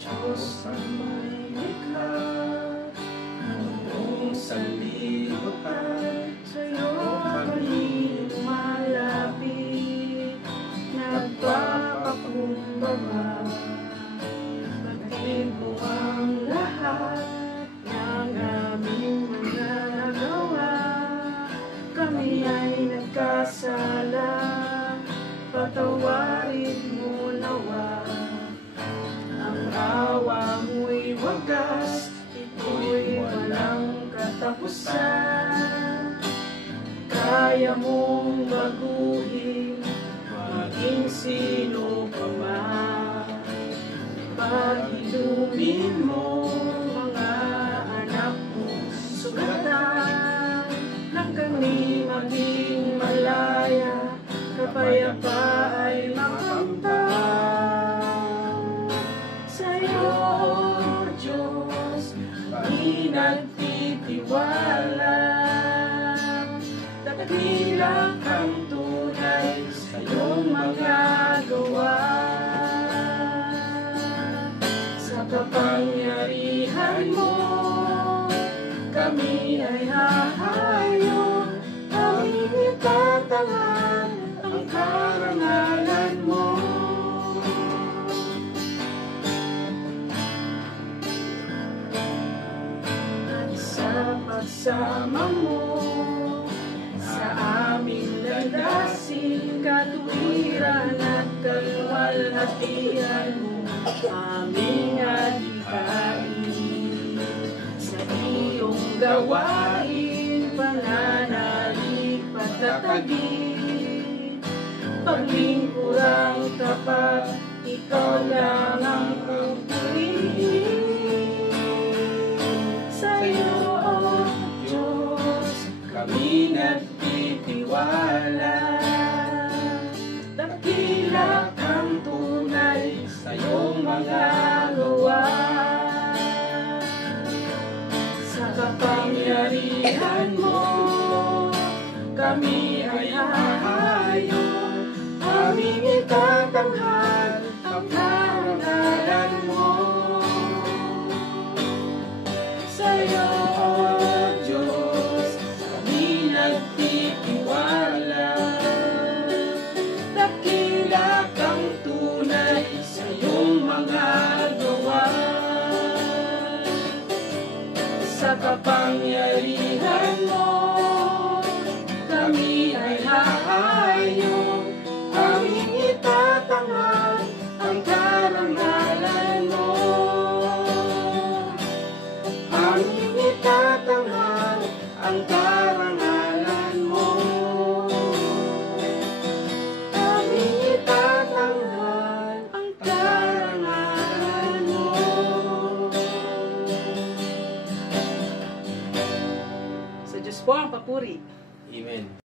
Diyos ang may likha ng buong sanlibutan, sa'yo kami lumalapit, nagpapakumbaba. Batid mo ang lahat ng aming mga nagawa. Kami ay nagkasala, patawarin mo nawa. Ang awa mo'y wagas, ito'y walang katapusan. Kaya mong baguhin maging sino pa man. Pag-ilumin mo mga anak mong sugatan, nang kami maging malaya, kapayapa ay makamtan. Sa'yo, Diyos, kami nagtitiwala. Dakila kang tunay sa iyong mga gawa. Sa kapangyarihan mo, kami ay hahayo. Aming itatangan ang karangalan mo. At sa pagsama mo sa aming landasin, katuwiran at kalwalhatian mo aming adhikain. Sa iyong gawain, pananalig, patatagin, paglingkurang tapat, ikaw lang ang pupurihin. Sa'yo, O Diyos, kami nagtitiwala. Dakila kang tunay sa iyong mga gawa. Sa kapangyarihan mo, kami ay hahayo. Aming itatanghal ang karangalan mo. Sa'yo, O Diyos, kami nagtitiwala. Dakila kang tunay sa iyong mga gawa. Sa kapangyarihan mo, kami ay hahayo. Aming itatanghal ang karangalan mo. Aming itatanghal ang karangalan mo. Aming itatanghal ang karangalan mo. Sa Diyos po ang papuri. Amen.